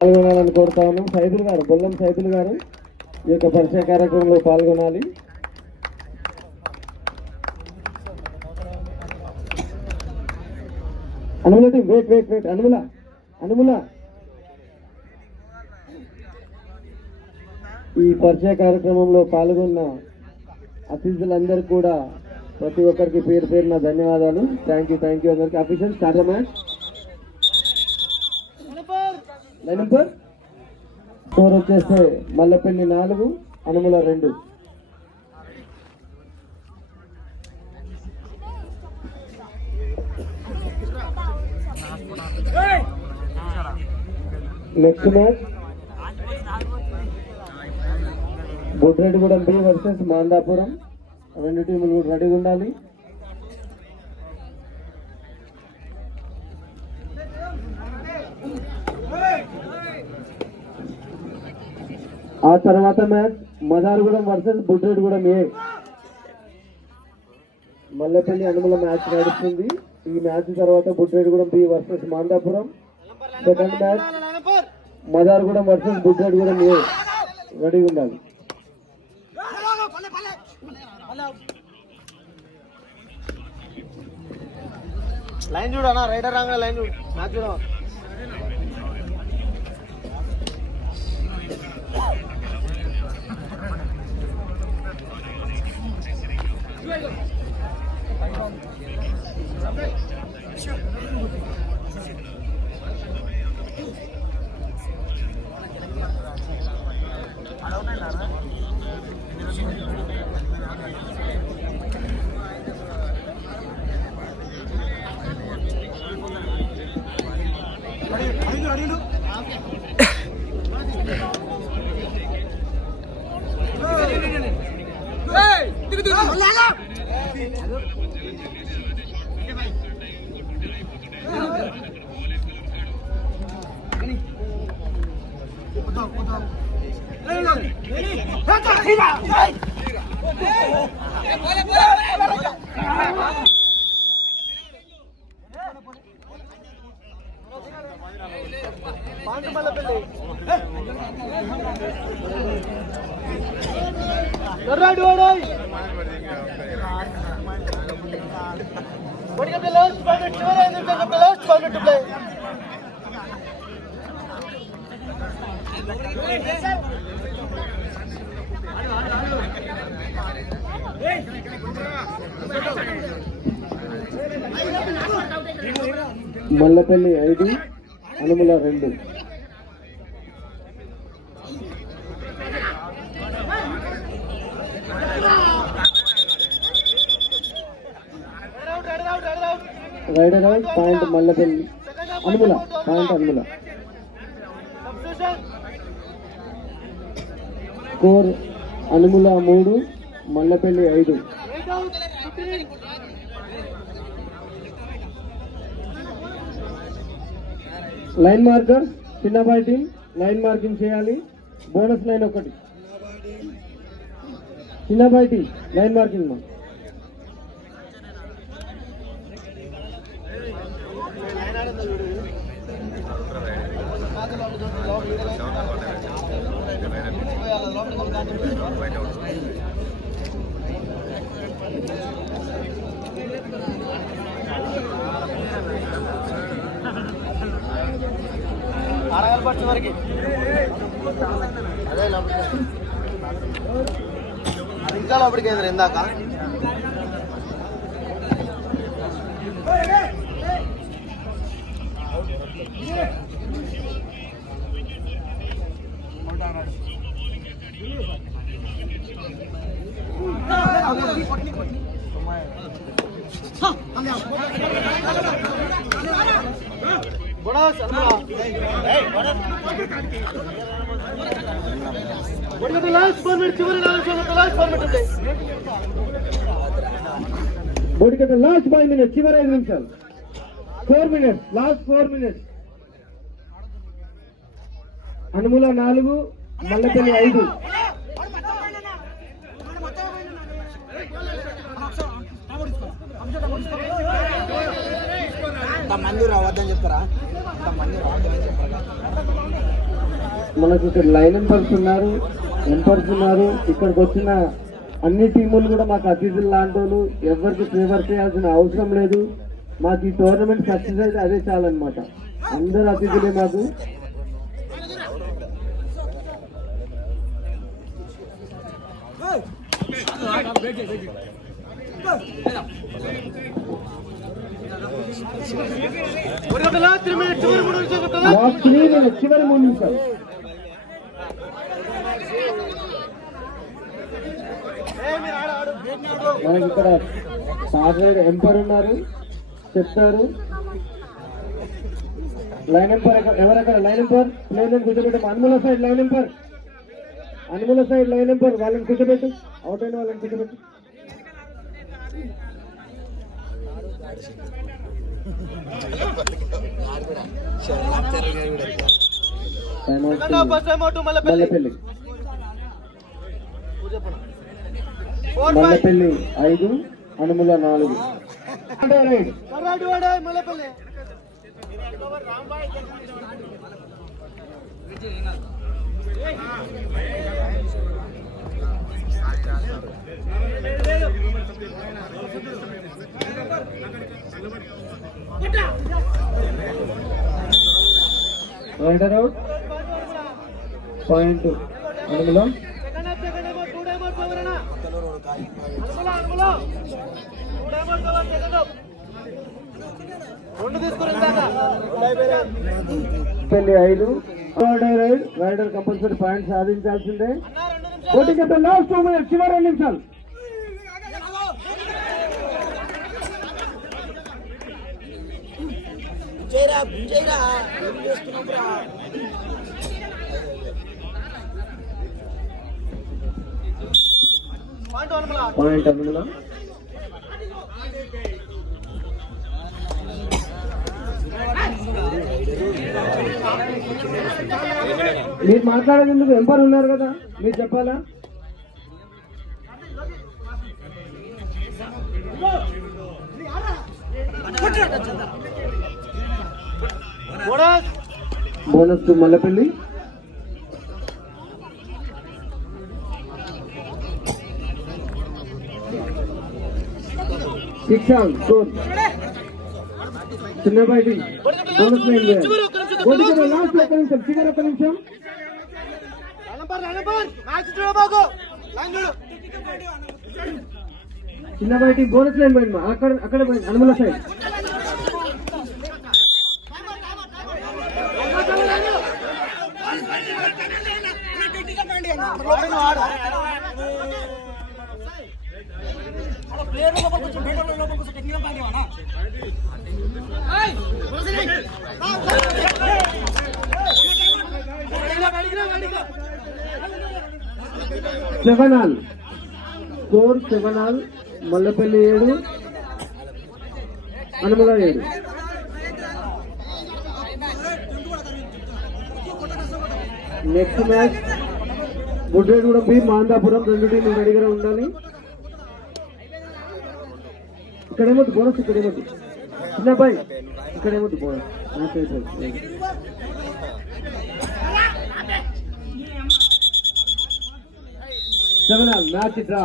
పాల్గొనాలని కోరుతా ఉన్నాం. సైదులు గారు, బొల్లం సైదులు గారు ఈ యొక్క పరిచయ కార్యక్రమంలో పాల్గొనాలి. అనుముల టీం వెయిట్ అనుముల ఈ పరిచయ కార్యక్రమంలో పాల్గొన్న అతిథులందరూ కూడా ప్రతి ఒక్కరికి పేరు పేరున ధన్యవాదాలు. థ్యాంక్ యూ అందరికి. Official start match. Line number score వచ్చేస్తే Mallepalli 4, Anumula 2. Next match Bodreddigudem B versus Mandapuram. 2 టీములు కూడా రెడీగా ఉండాలి. ఆ తర్వాత match Madargudem versus Bodreddigudem A. Mallepalli Anumula match నడుస్తుంది. ఈ మ్యాచ్ తర్వాత Bodreddigudem B versus Mandapuram. Second match Madargudem versus Bodreddigudem A. రెడీగా ఉండాలి. లైన్ చూడనా, రైడర్ రాగా లైన్ చూడు, మ్యాచ్ చూడ. Mallepalli 5, Anumula 2. Raider out. Point Mallepalli. Anumula point Anumula. Score Anumula 3, Mallepalli 5. Line marker చిన్నబాయి టీం లైన్ మార్కింగ్ చేయాలి. Bonus line 1. చిన్నబాయి టీం లైన్ మార్కింగ్ మా. వరకు ఇంకా లోపలికి ఏంద్ర ఇందాక బోడికట్ట లాస్ట్ 5 minutes, చివరి 5 నిమిషాలు. 4 minutes, last 4 minutes. Anumula 4, Mallepally 5. మంది రావద్దని చెప్తారా? మంది రావద్దని చెప్పారా? మనకు ఇక్కడ లైన్ ఎంపర్స్ ఉన్నారు, ఎంపర్స్ ఉన్నారు. ఇక్కడికి వచ్చిన అన్ని టీములు కూడా మాకు అతిథులు లాంటి వాళ్ళు, ఎవరికి ఫేవర్ చేయాల్సిన అవసరం లేదు. మాకు ఈ టోర్నమెంట్ సక్సెస్ అయితే అదే చాలన్నమాట. అందరు అతిథులే మాకు. చివరి 3 నిమిషాలు. మనకి ఇక్కడ పార్లర్ ఎంపర్ ఉన్నారు, చెప్తారు. లైన్ ఎంపర్ ఎవరక్కడ? లైన్ ఎంపర్ ప్లేయర్లను కూర్చోబెట్టు. Anumula side line umpire, Anumula side line umpire, వాళ్ళని కూర్చోబెట్టు. అవుట్ అయిన వాళ్ళని కూర్చోబెట్టు. Mallepalli 5, Anumula 4. Raider out. Point Anumula. పెళ్లి 5. రైడర్ కంపల్సరీ పాయింట్ సాధించాల్సిందే. పోటీ చెప్పే లాస్ట్ 2 minutes, చివరి 2 నిమిషాలు. పాయింట్ అనుముల. మీరు మాట్లాడేందుకు ఎంపర్ ఉన్నారు కదా, మీరు చెప్పాలా? బోనస్ మల్లెపల్లి. చిన్న బయటి బోనస్ చివరి 1 నిమిషం. చిన్న బయటి బోనస్ లైన్ పోయింది. అక్కడ Anumula side. Seven all score 7. Mallepalli 7, Anumula 7. Next match Budregudem B Mandapuram. 2 టీంలు రెడీగా ఉండాలి. ఇక్కడేమొద్దు బోనస్, ఇక్కడేమొద్దు చిన్నబ్బాయి, ఇక్కడేమొద్దు బోనస్. Match draw.